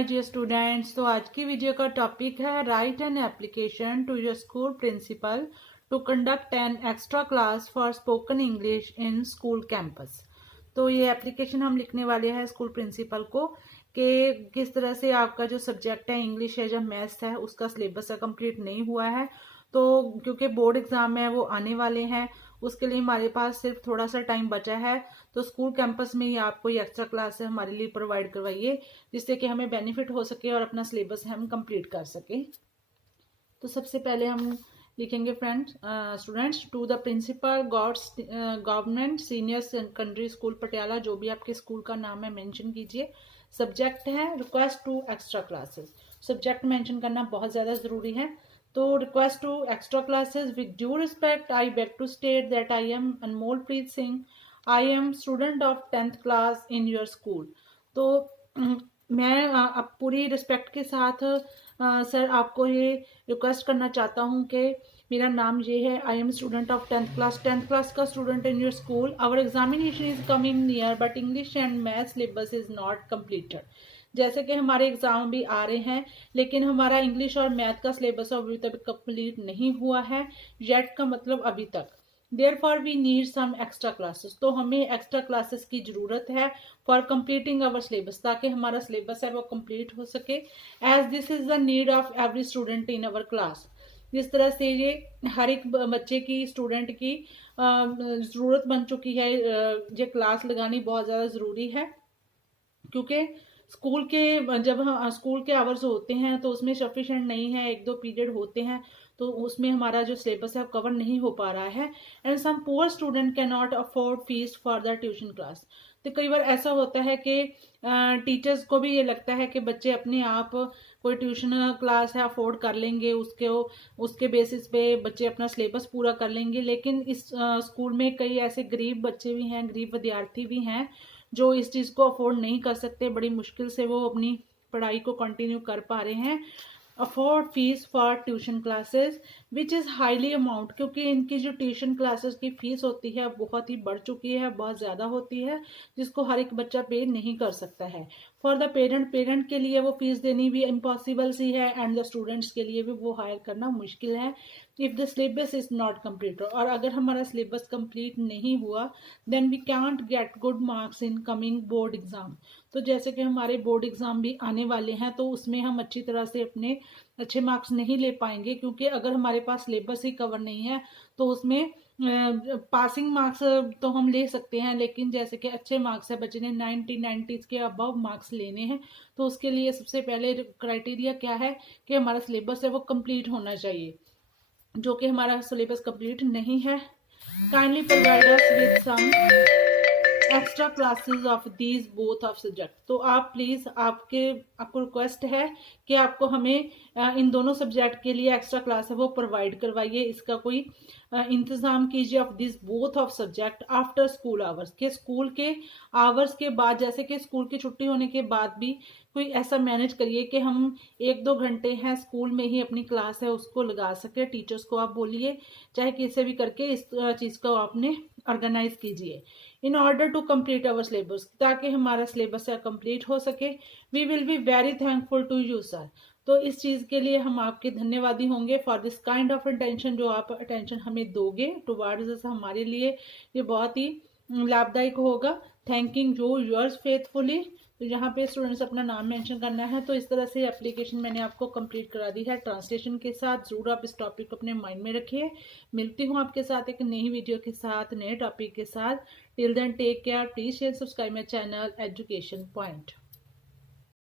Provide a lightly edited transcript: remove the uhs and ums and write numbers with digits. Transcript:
My dear students. तो आज की वीडियो का टॉपिक है write an application to your school principal to conduct an extra class for spoken English in school campus. तो ये application हम लिखने वाले हैं स्कूल प्रिंसिपल को कि किस तरह से आपका जो सब्जेक्ट है इंग्लिश है या मैथ्स है उसका सिलेबस कंप्लीट नहीं हुआ है। तो क्योंकि बोर्ड एग्जाम है वो आने वाले हैं, उसके लिए हमारे पास सिर्फ थोड़ा सा टाइम बचा है। तो स्कूल कैंपस में ही आपको ये एक्स्ट्रा क्लास हमारे लिए प्रोवाइड करवाइए जिससे कि हमें बेनिफिट हो सके और अपना सिलेबस हम कंप्लीट कर सके। तो सबसे पहले हम लिखेंगे friends students to the principal government senior secondary school Patiala, जो भी आपके स्कूल का नाम है मेंशन कीजिए। सब्जेक्ट है request to extra classes. Subject mention करना बहुत ज़्यादा ज़रूरी है। तो request to extra classes with due respect I beg to state that I am Anmol Preet Singh, I am student of 10th class in your school. तो मैं अब पूरी रिस्पेक्ट के साथ सर आपको ये रिक्वेस्ट करना चाहता हूँ कि मेरा नाम ये है, I am student of 10th class का student in your school. Our examination is coming near but English and math syllabus is not completed. जैसे कि हमारे एग्जाम भी आ रहे हैं लेकिन हमारा इंग्लिश और मैथ का सिलेबस अभी तक कंप्लीट नहीं हुआ है। येट का मतलब अभी तक। Therefore we need some extra classes. तो हमें एक्स्ट्रा क्लासेस की ज़रूरत है फॉर कंप्लीटिंग आवर सिलेबस, ताकि हमारा सिलेबस है वो कंप्लीट हो सके। As this is the need of every student in our class. जिस तरह से ये हर एक बच्चे की स्टूडेंट की ज़रूरत बन चुकी है, ये क्लास लगानी बहुत ज़्यादा ज़रूरी है। क्योंकि स्कूल के जब हम स्कूल के आवर्स होते हैं तो उसमें सफिशेंट नहीं है, एक दो पीरियड होते हैं तो उसमें हमारा जो सिलेबस है कवर नहीं हो पा रहा है। And some poor student can not afford fees for the tuition class. तो कई बार ऐसा होता है कि टीचर्स को भी ये लगता है कि बच्चे अपने आप कोई ट्यूशन क्लास है अफोर्ड कर लेंगे, उसके बेसिस पे बच्चे अपना सिलेबस पूरा कर लेंगे। लेकिन इस स्कूल में कई ऐसे गरीब बच्चे भी हैं, गरीब विद्यार्थी भी हैं जो इस चीज़ को अफोर्ड नहीं कर सकते। बड़ी मुश्किल से वो अपनी पढ़ाई को कंटिन्यू कर पा रहे हैं। Afford fees for tuition classes which is highly amount, क्योंकि इनकी जो ट्यूशन क्लासेस की फ़ीस होती है बहुत ही बढ़ चुकी है, बहुत ज़्यादा होती है जिसको हर एक बच्चा पे नहीं कर सकता है। फॉर द पेरेंट के लिए वो फीस देनी भी इम्पॉसिबल सी है एंड द स्टूडेंट्स के लिए भी वो हायर करना मुश्किल है if the syllabus is not complete. और अगर हमारा सिलेबस कंप्लीट नहीं हुआ then we can't get good marks in coming board exam. तो जैसे कि हमारे बोर्ड एग्ज़ाम भी आने वाले हैं तो उसमें हम अच्छी तरह से अपने अच्छे मार्क्स नहीं ले पाएंगे, क्योंकि अगर हमारे पास सिलेबस ही कवर नहीं है तो उसमें पासिंग मार्क्स तो हम ले सकते हैं, लेकिन जैसे कि अच्छे मार्क्स है, बच्चे ने 90 के अबव मार्क्स लेने हैं तो उसके लिए सबसे पहले क्राइटेरिया क्या है कि हमारा सिलेबस है वो कंप्लीट होना चाहिए, जो कि हमारा सिलेबस कंप्लीट नहीं है। Kindly provide us with some extra classes of these both of subject. तो आप प्लीज़ आपको रिक्वेस्ट है कि आपको हमें इन दोनों सब्जेक्ट के लिए एक्स्ट्रा क्लास है वो प्रोवाइड करवाइए। इसका कोई इंतज़ाम कीजिए of this both of subject after school hours, के स्कूल के आवर्स के बाद, जैसे कि स्कूल की छुट्टी होने के बाद भी कोई ऐसा मैनेज करिए कि हम 1-2 घंटे हैं स्कूल में ही अपनी क्लास है उसको लगा सके। टीचर्स को आप बोलिए चाहे किसी भी करके इस चीज़ को आपने ऑर्गेनाइज कीजिए in order to complete our syllabus, ताकि हमारा सिलेबस है कंप्लीट हो सके। We will be very thankful to you sir. तो इस चीज़ के लिए हम आपके धन्यवादी होंगे for this kind of attention, जो आप अटेंशन हमें दोगे टुवर्ड्स हमारे लिए ये बहुत ही लाभदायक होगा। Thanking you yours faithfully. तो यहाँ पे स्टूडेंट्स अपना नाम मेंशन करना है। तो इस तरह से एप्लीकेशन मैंने आपको कंप्लीट करा दी है ट्रांसलेशन के साथ। ज़रूर आप इस टॉपिक को अपने माइंड में रखिए। मिलती हूँ आपके साथ एक नई वीडियो के साथ, नए टॉपिक के साथ। Till then take care, please share subscribe my channel education point.